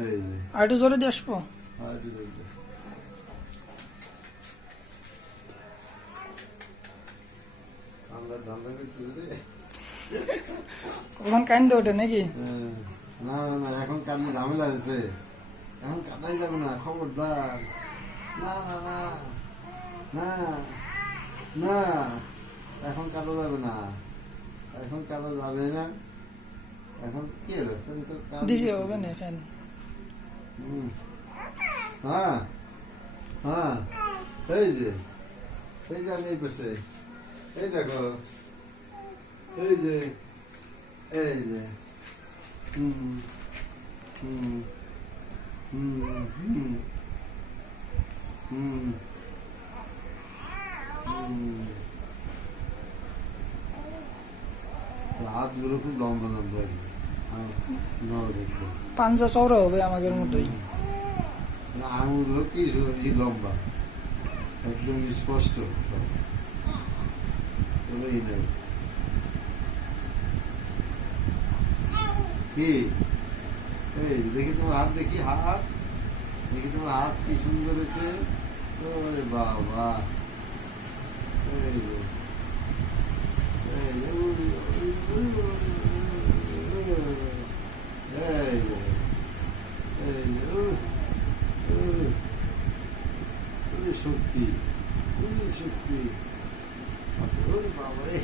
এই যে আর একটু জোরে দিয়ে আসবো। আর একটু দেখবে ধান্দা ধান্দা করতেছে রে। কখন কান্দে ওঠে নাকি? না না না, এখন কাঁদলে ঝামেলা আছে, এখন কাঁদাই যাবে না, খবরদার। না না না না না, এখন কাঁদা যাবে না, এখন কাঁদা যাবে না। এখন কি হলো, তুমি তো দিছি হবে না ফ্যান। হ্যাঁ হ্যাঁ, এই যে আমি এই পাশে, এই দেখো, এই যে হুম হুম হুম হুম হুম হুম, হাতগুলো খুব লম্বা লম্বা আর কি। দেখবো পাঞ্জা চওড়া হবে আমাদের মতোই। আঙুলগুলো কি লম্বা, একদম স্পষ্ট সব, কোনো ই নেই। কি এই দেখি তোমার হাত, দেখি হাত, দেখি তোমার হাত কি সুন্দর হয়েছে। ওরে বাবা, এই যে এই যে এই যে এই যে শক্তি, শক্তি, ওরে বাবা রে।